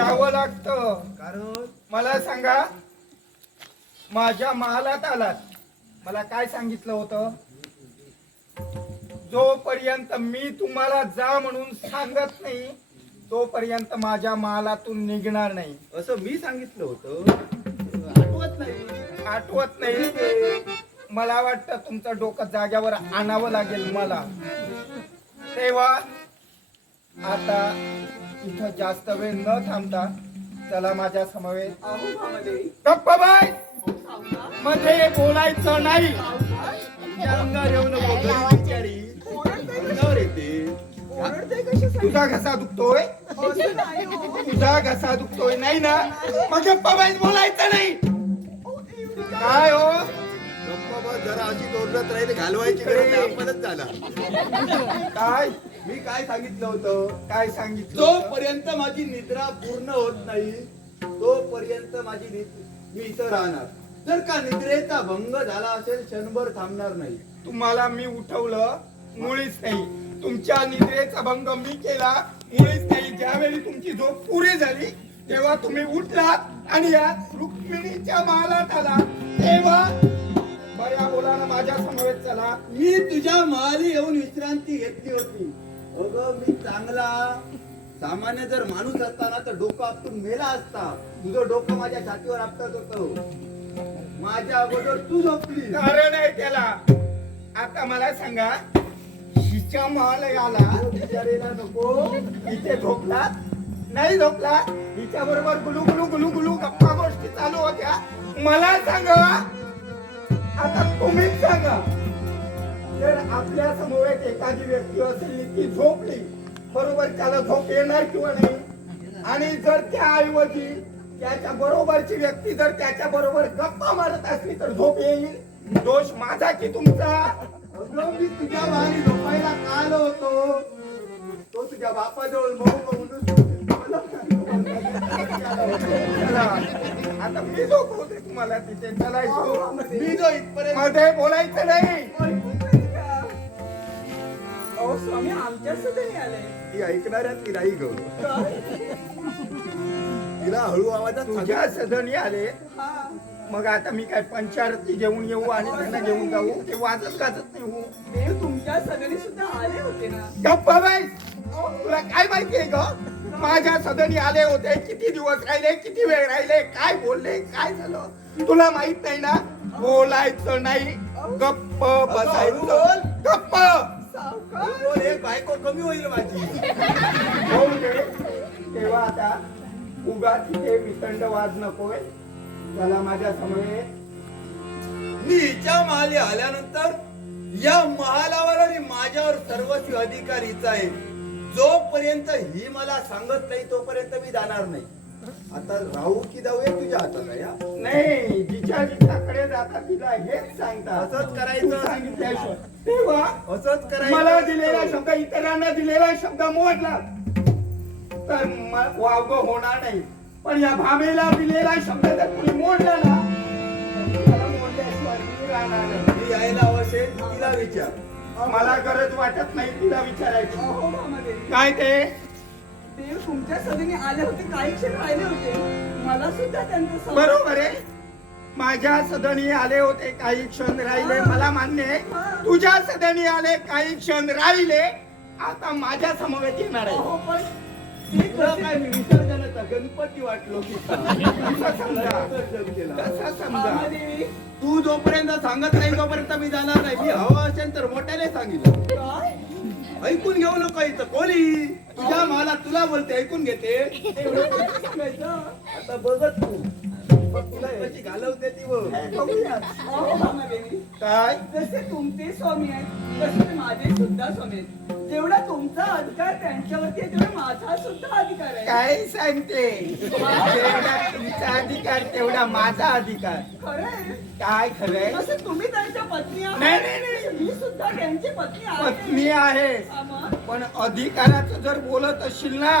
यावं लागतं. कारण मला सांगा माझ्या महालात आलात. मला काय सांगितलं होतं? जोपर्यंत मी तुम्हाला जा म्हणून सांगत नाही तोपर्यंत माझ्या महालातून निघणार नाही. असं मी सांगितलं होतं. आठवत नाही. आठवत नाही. मला वाटतं तुमचं डोकं जाग्यावर आणावं लागेल मला. तेव्हा आता इथं जास्त वेळ न थांबता चला माझ्या समवेत. अहो गप्प बायमध्ये बोलायचं नाही. सावकार तुमच्या अंगावर येऊ नको गरीब बिचारी अंगावर येते. ओरडते कशासाठी तुझा घसा दुखतोय? असं नाही हो. तुझा घसा दुखतोय नाही ना? मग गप्पा बाई बोलायचं नाही. एवढं काय? काय हो? गप्पा बस जरा अशी ओरडत राहील घालवायची गरज नाही. आपणच झाला. काय? मी काय सांगितलं होतं? काय सांगितलं जोपर्यंत माझी निद्रा पूर्ण होत नाही तोपर्यंत माझी निद- मी इथं राहणार. जर का निद्रेचा भंग झाला असेल क्षणभर थांबणार नाही. तुम्हाला मी उठवलं मुळीच नाही. तुमच्या निद्रेचा भंग मी केला मुळीच नाही. ज्यावेळी तुमची झोप पुरी झाली तेव्हा तुम्ही उठलात आणि या रुक्मिणीच्या महालात आला. तेव्हा बऱ्या बोलानं माझ्या समवेत चला. मी तुझ्या महाली येऊन विश्रांती घेतली होती. अगं मी चांगला. सामान्य जर माणूस असता ना तर डोकं आपटून मेला असता. तुझं डोकं माझ्या छातीवर आपटत होत. माझ्या अगोदर तू झोपली. कारण आहे त्याला. आता मला सांगा हिच्या माल आला विचारायला नको. इथे झोपला नाही झोपला हिच्या बरोबर गुलू गुलू गुलू गुलू गप्पा गोष्टी चालू होत्या. मला सांगा. आता तुम्हीच सांगा. जर आपल्यासमोर एखादी व्यक्ती असेल ती झोपली बरोबर त्याला झोप येणार किंवा नाही? आणि जर त्या ऐवजी त्याच्या बरोबरची व्यक्ती जर त्याच्या बरोबर गप्पा मारत असली तर झोप येईल? दोष माझा की तुमचा? मी तुझ्या महाली झोपायला का आलो होतो. तो तुझ्या बापाजवळ मऊ म्हणून आता मी झोपवते तुम्हाला तिथे. चला मी जो इथपर्यंत बोलायचं नाही. अहो स्वामी आमच्या सदनी आले ती ऐकणाऱ्यात ती नाही ग. काय? तिला हळू आवाजात तुझ्या सदनी आले. हा. मग आता मी काय पंचारती घेऊन येऊ आणि त्यांना घेऊन जाऊ? ते वाजत गाजत नाही हो देव तुमच्या सदनी सुद्धा आले होते ना. गप्पा बाई तुला काय माहिती आहे ग? माझ्या सदनी आले होते. किती दिवस राहिले किती वेळ राहिले काय बोलले काय झालं? तुला माहीत नाही ना? बोलायचं नाही. गप्प बसायचं. गप्प. बायको कमी होईल माझी. होऊन दे. तेव्हा आता उगा तिथे वितंड वाज नकोय. चला माझ्यासमोर मी हिच्या महाली आल्यानंतर या महालावर आणि माझ्यावर सर्वस्वी अधिकार हिचा आहे. जोपर्यंत ही मला सांगत नाही तोपर्यंत मी जाणार नाही. आता राहू की जाऊ हे तुझ्या हातात आहे हा. नाही जिच्या जिच्याकडे जातात तिला हेच सांगतात असंच करायचं. सांगितल्याशिवाय. तेव्हा असंच करायचं मला दिलेला शब्द इतरांना दिलेला शब्द मोडला. तर म- वावग होणार नाही. पण या भामेला दिलेला शब्द जर कुणी मोडला ना तर त्याला मोडल्याशिवाय मी राहणार नाही. मी यायला असेल तिला विचार. मला गरज वाटत नाही तिला विचारायची. काय ते? देव तुमच्या सदनी आले होते काही क्षण राहिले होते. मला सुद्धा त्यांचं बरोबर आहे. माझ्या सदनी आले होते काही क्षण राहिले. मला मान्य आहे तुझ्या सदनी आले काही क्षण राहिले. आता माझ्या समवेत येणार आहे. ते काय मी विसर्जनाचा गणपती वाटलो की कसं समजा? भामादेवी तू जोपर्यंत सांगत नाही तोपर्यंत मी जाणार नाही. मी हवा असेल तर मोठ्याने सांगितलं. ऐकून घेऊ नको इथं कोणी? तुझ्या मला तुला बोलते ऐकून घेते. आता बघत तू. काय? जसे तुमचे स्वामी आहेत तसे माझे सुद्धा स्वामी आहेत. जेवढा तुमचा अधिकार त्यांच्यावरती आहे तेवढा माझा सुद्धा अधिकार आहे. काय सांगते? जेवढा तुमचा अधिकार तेवढा माझा अधिकार. खरंय. काय खरंय? जसे तुम्ही त्यांच्या पत्नी आहात नाही. तसे मी सुद्धा त्यांची पत्नी आहे. पत्नी आहे? पण अधिकाराचं जर बोलत असशील ना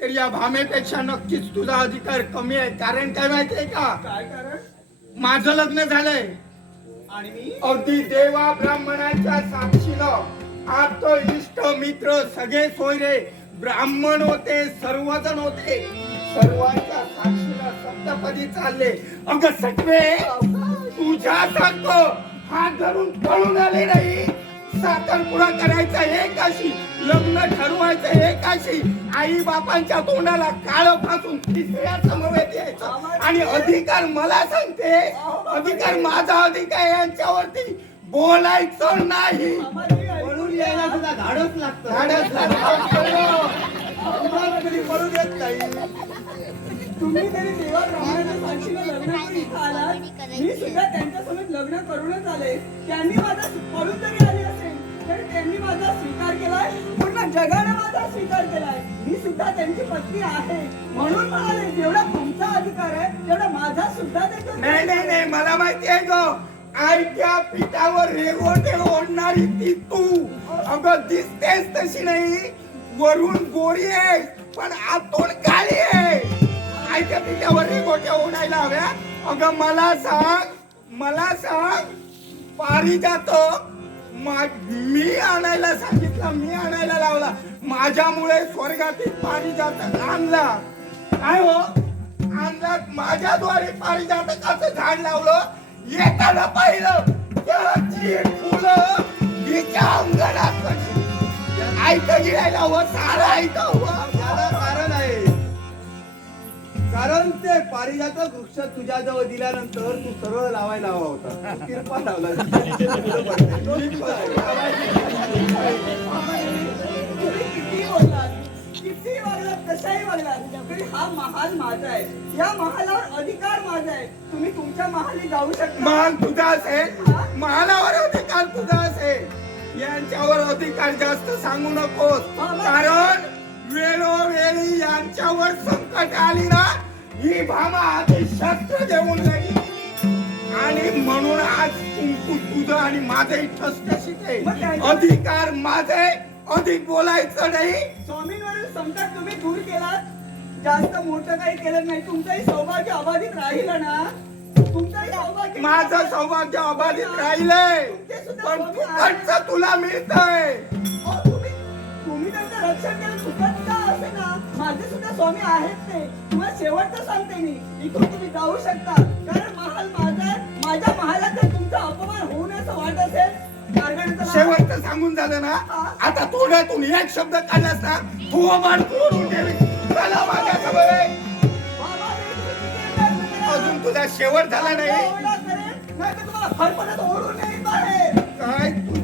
तर या भामेपेक्षा नक्कीच तुझा अधिकार कमी आहे. कारण काय माहितीये का? काय कारण? माझं लग्न झालंय. आणि मी? अगदी देवा ब्राह्मणाच्या साक्षीनं आपतो इष्ट मित्र सगळे सोयरे ब्राह्मण होते सर्वजण होते. सर्वांच्या साक्षीला सप्तपदी चालले. अग सटवे तुझ्यासारखं हात धरून पळून आले नाही. साखरपुडा करायचा एक अशी लग्न ठरवायचं एक अशी आई बापांच्या तोंडाला काळ फासून तिसऱ्या समवेत यायचं. आणि अधिकार मला सांगते अधिकार माझा अधिकार यांच्यावरती बोलायचं नाही. पळून यायला सुद्धा धाडच लागतं. लागतं. नाही. तुम्ही तरी देवाप्रमाणे लग्न करून इथं आलात मी सुद्धा त्यांच्यासोबत लग्न करूनच आले. त्यांनी माझा पळून जरी आले असेल. तरी त्यांनी माझा स्वीकार केलाय. पूर्ण जगाने माझा स्वीकार केलाय. मी सुद्धा त्यांची पत्नी आहे. म्हणून म्हणाले जेवढा तुमचा अधिकार आहे तेवढा माझा सुद्धा त्याच्यात नाही नाही नाही मला माहिती आहे ग. आयत्या पिठावर रेगोटे ओढणारी ती तू. अगं दिसतेस तशी नाही. वरून गोरी आहे पण आतून काळी आहे. आयत्या पिठावर रेगोटे ओढायला हव्या अगं मला सांग मला सांग पारिजात मी आणायला सांगितलं मी आणायला लावला. माझ्यामुळे स्वर्गातील पारिजातक आणला. काय हो? आणला माझ्याद्वारे पारिजातकाचं झाड लावलं. येताना पाहिलं त्याची फुलं हिच्या अंगणात कशी ऐकं गिरायला हवं सारं ऐकं हवं कारण ते पारिजातक वृक्ष तुझ्या जवळ दिल्यानंतर तू सरळ लावायला हवा होता. तू लावला. किती बोललात किती वागलात कशाही वागलात तरी हा महाल माझा आहे या महालावर अधिकार माझा आहे तुम्ही तुमच्या महाली जाऊ शकता महाल तुझा असेल. महालावर अधिकार तुझा असेल. यांच्यावर अधिकार जास्त सांगू नकोस. कारण वेळोवेळी यांच्यावर संकट आली ना ही भामा आधी शस्त्र देऊन गेली आणि म्हणून आज कुंकू तुझं आणि माझंही ठसठशीत आहे. अधिकार माझे अधिक बोलायचं नाही. स्वामींवरील संकट तुम्ही दूर केलात. जास्त मोठं काही केलं नाही. तुमचंही सौभाग्य अबाधित राहिलं ना. माझं सौभाग्य अबाधित राहिलंय. पण फुकटचं तुला मिळतंय. का असे ना? माझे सुद्धा स्वामी आहेत ते. तुम्हाला शेवटचं सांगते मी. इथून तुम्ही जाऊ शकता. कारण महाल माझा आहे. माझ्या महालात जर तुमचा अपमान होऊ नये असं असेल नाव- शेवटचं सांगून झालं ना? आता तोंडातून एक शब्द काढलास ना तू अमान करून चला माझ्यासमोर आहे. बाबा, मी किती? अजून तुझा शेवट झाला नाही. तुम्हाला फरफटत ओढून नेईन बाहेर. काय? तुझी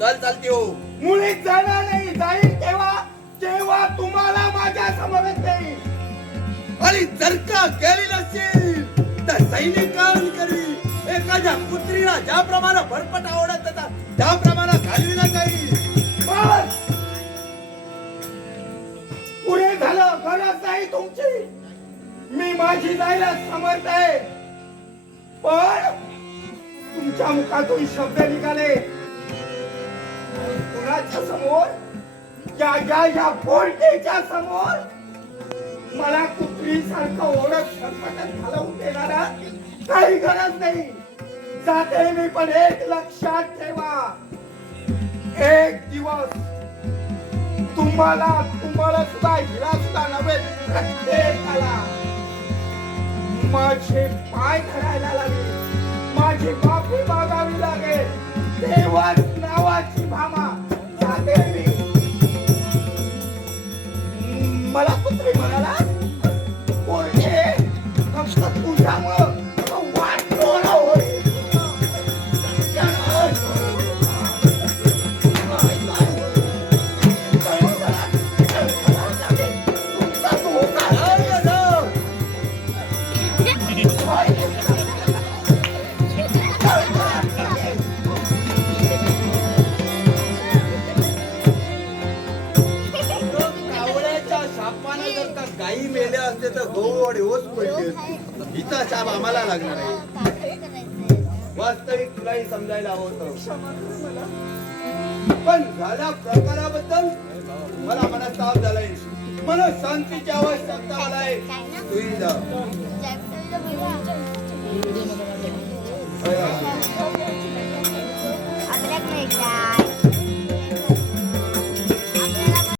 चल चालते हो. मुळीच जाणार नाही. जाईल तेव्हा तेव्हा तुम्हाला माझ्या समवेत येईल आणि जर का गेली नसेल तर सैनिकांनी करवी एखाद्या पुत्रीला ज्याप्रमाणे भरपट आवडत होता त्याप्रमाणे घालविला जाईल. बस! पुरे झालं गरज नाही तुमची. मी माझी जायला समर्थ आहे. पण तुमच्या मुखातून शब्द निघाले. कुणाच्या समोर? या या या बोलतेच्या समोर? मला कुत्री सारखं ओळख संकटात घालवून देणारा काही गरज नाही. जाते मी पण एक लक्षात ठेवा. एक दिवस तुम्हाला तुम्हाला सुद्धा हिरा सुद्धा नव्हे प्रत्येकाला. माझे पाय धरायला लागले. माझी माफी मागावी लागेल वास्तविक तुलाही समजायला होत. पण झाल्या प्रकाराबद्दल मला मनात ताप झालाय. मला शांतीची आवश्यकता आलाय तुम्ही जा. आपल्याकडे